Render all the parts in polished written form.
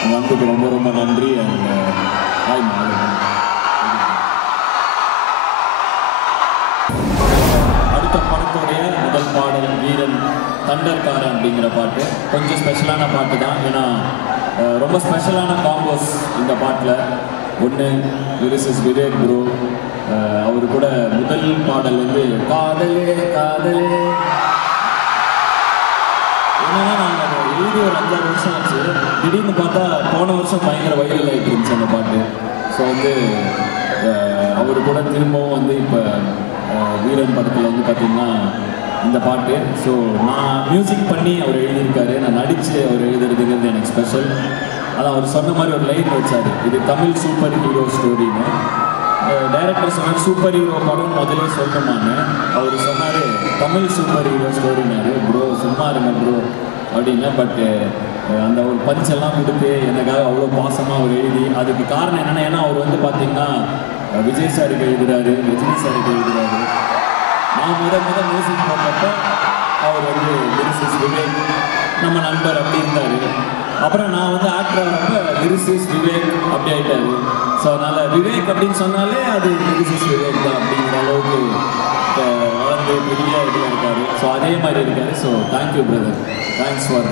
வந்ததுக்கு ரொம்ப ரொம்ப நன்றி. அண்ட் ஹாய் மாலை. அடுத்த படத்துடைய முதல் பாடல் வீரன் தண்டர்காரன் அப்படிங்கிற பாட்டு கொஞ்சம் ஸ்பெஷலான பாட்டு தான். ஏன்னா ரொம்ப ஸ்பெஷலான காம்போஸ் இந்த பாட்டில். ஒன்று லிரிசிஸ்ட் விவேக் ப்ரோ, அவர் கூட முதல் பாடல் வந்து காதலே காதலே. என்னன்னா நாங்கள் அதை எழுதி ஒரு 5-6 வருஷம் ஆச்சு. திடீர்னு பார்த்தா போன வருஷம் பயங்கர வைரல் ஆகிட்டு இருந்துச்சு அந்த பாட்டு. ஸோ வந்து அவர் கூட திரும்பவும் வந்து இப்போ வீரன் படத்தில் வந்து பார்த்திங்கன்னா இந்த பாட்டு. ஸோ நான் மியூசிக் பண்ணி அவர் எழுதியிருக்காரு, நான் நடித்து அவர் எழுதுறதுங்கிறது எனக்கு ஸ்பெஷல். அதான் அவர் சொன்ன மாதிரி ஒரு லைன் வச்சார், இது தமிழ் சூப்பர் ஹீரோ ஸ்டோரின்னு. டைரக்டர் சொன்னார் சூப்பர் ஹீரோ படம் முதலே சொல்லணுமான்னு. அவர் சொன்னார் தமிழ் சூப்பர் ஹீரோ ஸ்டோரினாரு. ப்ரோ சும்மா இருங்க ப்ரோ அப்படின்னு. பட்டு அந்த ஒரு பஞ்செல்லாம் கொடுத்து எனக்காக அவ்வளோ பாசமாக அவர் எழுதி, அதுக்கு காரணம் என்னென்னா, ஏன்னா அவர் வந்து பார்த்திங்கன்னா விஜய் சாருக்கு எழுதுகிறாரு, ரஜினி சாருக்கு எழுதுகிறாரு. நான் முதல் மியூசிக் போட்டப்போ அவர் வந்து லிரிசிஸ்ட் விவேக் நம்ம நண்பர் அப்படி இருந்தார். அப்புறம் நான் வந்து ஆக்டர் ஆகிறப்ப லிரிசிஸ்ட் விவேக் அப்படி ஆகிட்டார். ஸோ அதனால் விவேக் அப்படின்னு சொன்னாலே அது லிரிசிஸ்ட் விவேக் தான் அப்படிங்கிற அளவுக்கு வளர்ந்து பெரிய இதில் இருக்கார். ஸோ அதே மாதிரி இருக்கார். So thank you brother, thanks for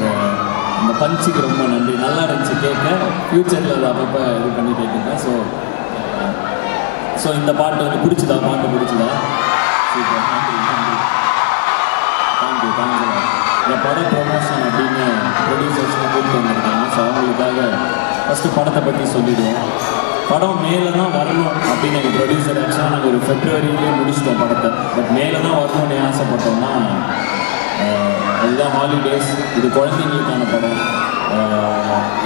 இந்த பஞ்சுக்கு ரொம்ப நன்றி. நல்லா இருந்துச்சு கேட்க. ஃப்யூச்சரில் அதை அப்பப்போ இது பண்ணி கேட்டுருக்கேன். ஸோ இந்த பாட்டு வந்து பிடிச்சதா? பாட்டு பிடிச்சதா? சூப்பர், நன்றி நன்றி, தேங்க்யூ தேங்க்யூ. இந்த பட ப்ரொமோஷன் அப்படின்னு ப்ரொடியூசர்ஸ்லாம் கூப்பிட்டு வந்திருக்காங்க. ஸோ அவங்களுக்காக ஃபஸ்ட்டு படத்தை பற்றி சொல்லிடுவோம். படம் மேலே தான் வரணும் அப்படின்னு எங்கள் ப்ரொடியூசர் ஆக்சுவலாக நாங்கள் ஒரு ஃபெப்ரவரியிலே முடிச்சிட்டோம் படத்தை. பட் மேலே தான் வரணும்னு ஆசைப்பட்டோம்னா அதுதான் ஹாலிடேஸ். இது குழந்தைங்களுக்கான படம்,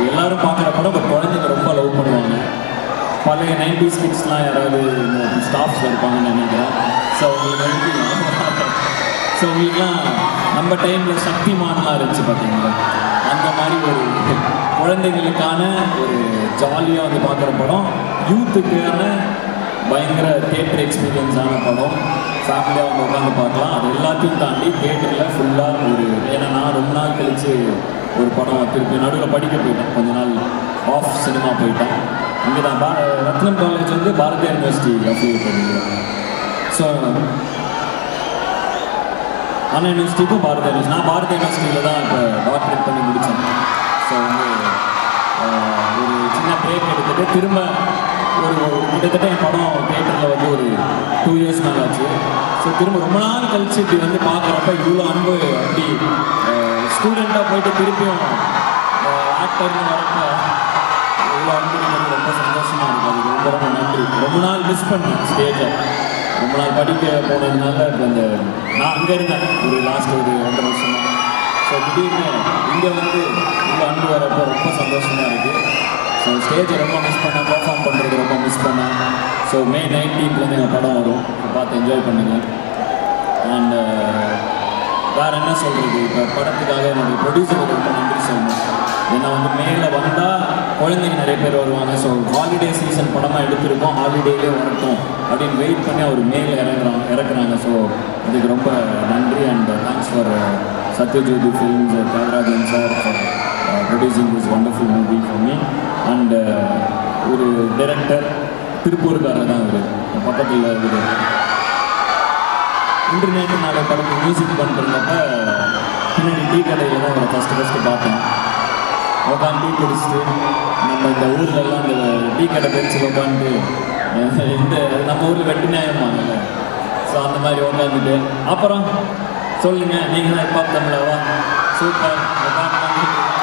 எல்லோரும் பார்க்குற படம். பட் குழந்தைங்க ரொம்ப லவ் பண்ணுவாங்க. பழைய 90s கிட்ஸ்லாம் யாராவது ஸ்டாஃப்ஸில் இருப்பாங்கன்னு நினைக்கிறேன். ஸோ உங்களுக்குலாம் நம்ம டைமில் சக்திமான்லாம் இருந்துச்சு பார்த்தீங்களா, அந்த மாதிரி ஒரு குழந்தைங்களுக்கான ஒரு ஜாலியாக வந்து பார்க்குற படம், யூத்துக்கான பயங்கர தியேட்டர் எக்ஸ்பீரியன்ஸான படம். ஃபேமிலியாக அவங்க உட்காந்து பார்க்கலாம். அது எல்லாத்தையும் தாண்டி தியேட்டரில் ஃபுல்லாக ஒரு, ஏன்னா நான் ரொம்ப நாள் கழித்து ஒரு படம் திருப்பி நடுவில் படிக்க போயிட்டேன், கொஞ்ச நாள் ஆஃப் சினிமா போயிட்டேன். இங்கே தான் ரத்னம் காலேஜ் வந்து பாரதிய யூனிவர்சிட்டி அஃபிலியேட் பண்ணிக்கிறேன். ஸோ அண்ணா யூனிவர்சிட்டிக்கும் பாரதிய யூனிவர்சிட்டி, நான் பாரதிய யூனிவர்சிட்டியில் தான் இப்போ டாக்டரேட் பண்ணி முடித்தேன். ஸோ வந்து ஒரு சின்ன பிரேக் எடுத்துகிட்டு திரும்ப ஒரு கிட்டத்தட்ட என் படம் தியேட்டரில் வந்து ஒரு 2 years மேலே ஆச்சு. ஸோ திரும்ப ரொம்ப நாள் கழிச்சு இப்படி வந்து பார்க்குறப்ப இவ்வளோ அன்பு, அப்படி ஸ்டூடெண்ட்டாக போயிட்டு திருப்பியும் ஆக்டர்னு வரப்ப இவ்வளோ அன்பு ரொம்ப சந்தோஷமாக இருக்குது. அது ரொம்ப ரொம்ப நன்றி. ரொம்ப நாள் மிஸ் பண்ணேன் ஸ்டேஜை. ரொம்ப நாள் படிக்க போனதுனால இப்போ அந்த நான் அங்கே இருந்தேன் ஒரு லாஸ்ட் ஒரு 1.5 வருஷமாக. ஸோ திடீர்னு இங்கே வந்து இவ்வளோ அன்பு வரப்போ ரொம்ப சந்தோஷமாக இருக்குது. ஸோ ஸ்டேஜை ரொம்ப மிஸ் பண்ணேன், பர்ஃபார்ம் பண்ணுறது ரொம்ப மிஸ் பண்ணேன். ஸோ May 19th எங்கள் படம் வரும், பார்த்து என்ஜாய் பண்ணுங்கள். அண்ட் வேறு என்ன சொல்கிறது, இப்போ படத்துக்காக என்னுடைய ப்ரொடியூசருக்கு ரொம்ப நன்றி சொல்லணும். ஏன்னா வந்து மேலே வந்தால் குழந்தைங்க நிறைய பேர் வருவாங்க. ஸோ ஹாலிடே சீசன் படமாக எடுத்திருக்கோம், ஹாலிடேலே வரட்டும் அப்படின்னு வெயிட் பண்ணி அவர் மேலே இறக்குறாங்க. ஸோ இதுக்கு ரொம்ப நன்றி. And thanks for Sathyajothi films, Thiagarajan sir for producing this wonderful movie for me. And ஒரு டைரக்டர் திருப்பூருக்காரர் தான் அவர், பக்கத்தில் இருக்குது. இன்டர்நெட் நாங்கள் படத்துக்கு மியூசிக் பண்ணிருந்தப்ப பின்னாடி டீ கடையில் தான் அவரை ஃபஸ்ட்டு பார்த்தேன். உட்காந்து டீ குடிச்சிட்டு, நம்ம இந்த ஊர்லெல்லாம் இந்த டீ கடை பெருசில் உட்காந்து இந்த நம்ம ஊரில் வெட்டு நியாயமாங்கல்ல, ஸோ அந்த மாதிரி உட்காந்துட்டு அப்புறம் சொல்லுங்கள் நீங்கள் தான் பார்த்தோம்லவா சூப்பர்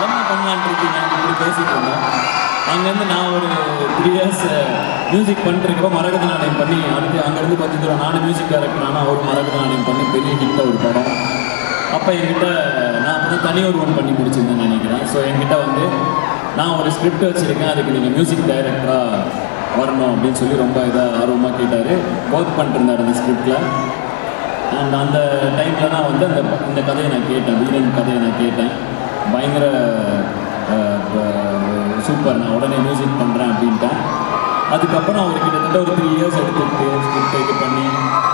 என்ன பண்ணலான்னு இருக்கீங்க இப்படி பேசிகிட்டு இருந்தோம். அங்கேருந்து நான் ஒரு 3 years மியூசிக் பண்ணிட்டுருக்கப்போ மரகத நாணயம் பண்ணி அடுத்து அங்கேருந்து கொஞ்சம் தூரம் நானும் மியூசிக் டைரக்டர் ஆனால் அவரும் மரகத நாணயம் பண்ணி பெரிய ஹிட்டாக ஒரு படம். அப்போ என்கிட்ட நான் வந்து தனியொரு ஒன்று பண்ணி முடிச்சிருந்தேன்னு நினைக்கிறேன். ஸோ என்கிட்ட வந்து நான் ஒரு ஸ்கிரிப்ட் வச்சுருக்கேன், அதுக்கு நீங்கள் மியூசிக் டைரக்டராக வரணும் அப்படின்னு சொல்லி ரொம்ப இதாக ஆர்வமாக கேட்டார். ஒர்க் பண்ணிட்டுருந்தார் அந்த ஸ்கிரிப்டில். அண்ட் அந்த டைமில் தான் வந்து இந்த கதையை நான் கேட்டேன், வீரன் கதையை நான் கேட்டேன். பயங்கர சூப்பர், நான் உடனே மியூசிக் பண்ணுறேன் அப்படின்ட்டேன். அதுக்கப்புறம் அவர் கிட்டத்தட்ட ஒரு 3 years எடுத்துக்கிட்டு ஸ்கிரிப்ட் இது பண்ணி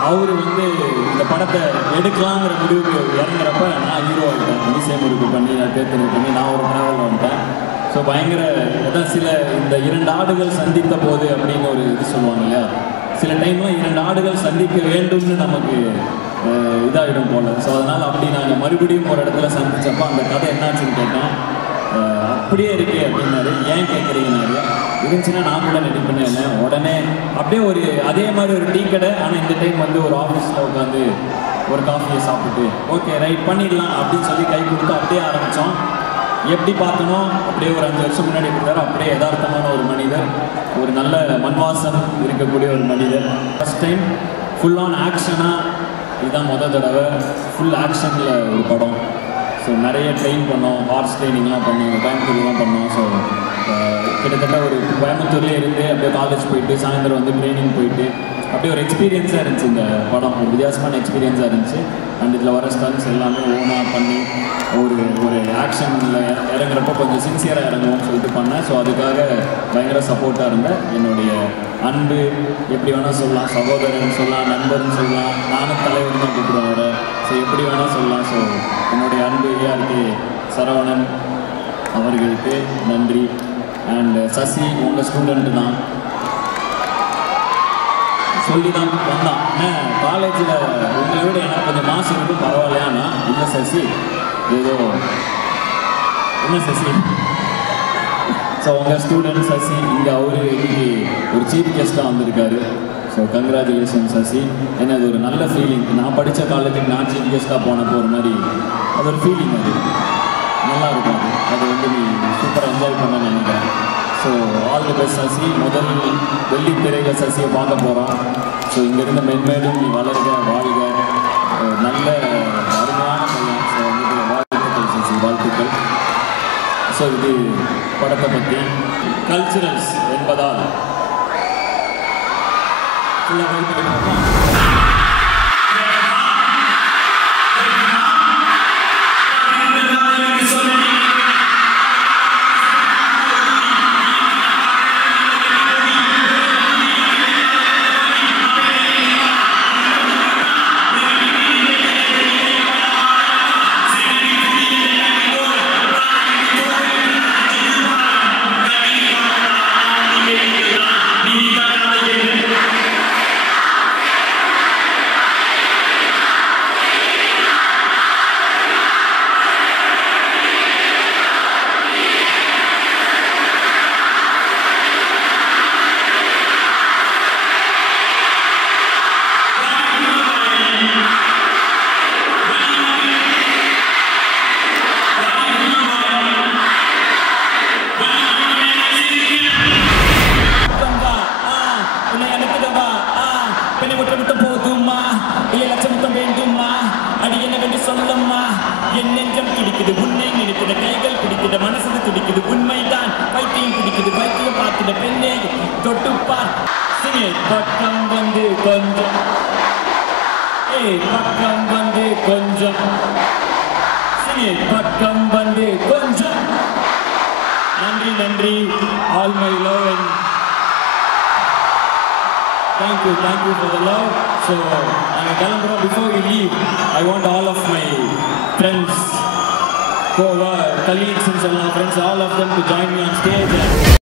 அவர் வந்து இந்த படத்தை எடுக்கலாங்கிற முடிவுக்கு இறங்குறப்ப நான் ஹீரோ ஆகிட்டேன். மீசை முறுக்கு பண்ணி தேர்தல் பண்ணி நான் ஒரு ட்ராவல் வந்துட்டேன். ஸோ பயங்கர அதான் சில இந்த 2 ஆடுகள் சந்தித்த போது அப்படின்னு ஒரு இது சொல்லுவாங்க இல்லையா, சில டைம்லாம் 2 ஆடுகள் சந்திக்க வேண்டும்னு நமக்கு இதாகிடும் போல். ஸோ அதனால் அப்படி நாங்கள் மறுபடியும் ஒரு இடத்துல சந்தித்தப்போ அந்த கதை என்னாச்சுன்னு கேட்டோம். அப்படியே இருக்கு அப்படின்னாரு. ஏன் கேட்குறீங்கன்னாரு. இருந்துச்சுன்னா நான் கூட நெட் பண்ணியிருந்தேன். உடனே அப்படியே ஒரு அதே மாதிரி ஒரு டீ கடை, ஆனால் இந்த டைம் வந்து ஒரு ஆஃபீஸில் உட்காந்து ஒரு காஃபியை சாப்பிட்டு ஓகே ரைட் பண்ணிடலாம் அப்படின்னு சொல்லி கை கொடுத்து அப்படியே ஆரம்பித்தோம். எப்படி பார்த்தனோ அப்படியே ஒரு 5 வருஷம் முன்னாடி இருந்தார். அப்படியே யதார்த்தமான ஒரு மனிதர், ஒரு நல்ல மண்வாசம் இருக்கக்கூடிய ஒரு மனிதர். ஃபஸ்ட் டைம் ஃபுல் ஆன் ஆக்ஷனாக, இதுதான் தடவை ஃபுல் ஆக்ஷனில் ஒரு படம். ஸோ நிறைய ட்ரெயின் பண்ணோம், ஹார்ஸ் ட்ரைனிங்லாம் பண்ணோம், கோயம்புத்தூர்லாம் பண்ணோம். ஸோ கிட்டத்தட்ட ஒரு கோயம்புத்தூர்லேயே இருந்து அப்படியே காலேஜ் போயிட்டு சாயந்தரம் வந்து ட்ரைனிங் போயிட்டு அப்படியே ஒரு எக்ஸ்பீரியன்ஸாக இருந்துச்சு. இந்த படம் ஒரு வித்தியாசமான எக்ஸ்பீரியன்ஸாக இருந்துச்சு. அண்ட் இதில் வர ஸ்டன்ஸ் எல்லாமே ஓனாக பண்ணி ஒரு ஆக்ஷனில் இறங்குறப்போ கொஞ்சம் சின்சியராக இறங்குவோம்னு சொல்லிட்டு பண்ணேன். ஸோ அதுக்காக பயங்கர சப்போர்ட்டாக இருந்தேன். என்னுடைய அன்பு எப்படி வேணால் சொல்லலாம், சகோதரன் சொல்லலாம், நண்பர்னு சொல்லலாம், நானும் தலைவர் தான் கூப்பிடுவேன் வர. ஸோ எப்படி வேணால் சொல்லலாம். ஸோ என்னுடைய அன்பு ஏஆர்கே சரவணன் அவர்களுக்கு நன்றி. அண்ட் சசி உங்கள் ஸ்டூடெண்ட்டு தான், சொல்லி தான் வந்தான். காலேஜில் உங்களை விட எனக்கு கொஞ்சம் மாசு இருக்கும் பரவாயில்லையானா, இல்லை சசி ஏதோ என்ன சசி. ஸோ உங்கள் ஸ்டூடெண்ட் சசி இங்கே அவரு இன்னைக்கு ஒரு சீஃப் கெஸ்ட்டாக வந்திருக்காரு. So congratulation Sasi. ஏன்னா அது ஒரு நல்ல ஃபீலிங். நான் படித்த காலேஜுக்கு நான் சீஃப் கெஸ்ட்டாக போனப்போ ஒரு மாதிரி அது ஒரு ஃபீலிங், அது நல்லா இருக்கும். அது வந்து நீ சூப்பராக என்ஜாய் பண்ண நினைக்கிறேன். So all the best Sasi. முதல் வெள்ளித்திரையில் சசியை பார்க்க போகிறோம். ஸோ இங்கேருந்து மென்மேலும் நீ வளர்க, வாழ்க, நல்ல அருமையான பையன். ஸோ வந்துட்டு வாழ்த்துக்கள் சசி, வாழ்த்துக்கள். ஸோ இது படத்தை பற்றி கல்ச்சுரல்ஸ் என்பதால் சொல்லம்மா என் நெஞ்சம் துடிக்குது, உன்னை நினைக்கிற கைகள் பிடிக்கிற மனசு துடிக்குது, உண்மைதான் பைத்தியம் பிடிக்குது, பைத்தியம் பார்க்கிற பெண்ணே தொட்டுப்பார். பக்கம் வந்து கொஞ்சம், பக்கம் வந்து கொஞ்சம், பக்கம் வந்து கொஞ்சம். நன்றி நன்றி. All my love and thank you for the love. So before we leave, I want all of my friends, colleagues and friends, all of them to join me on stage.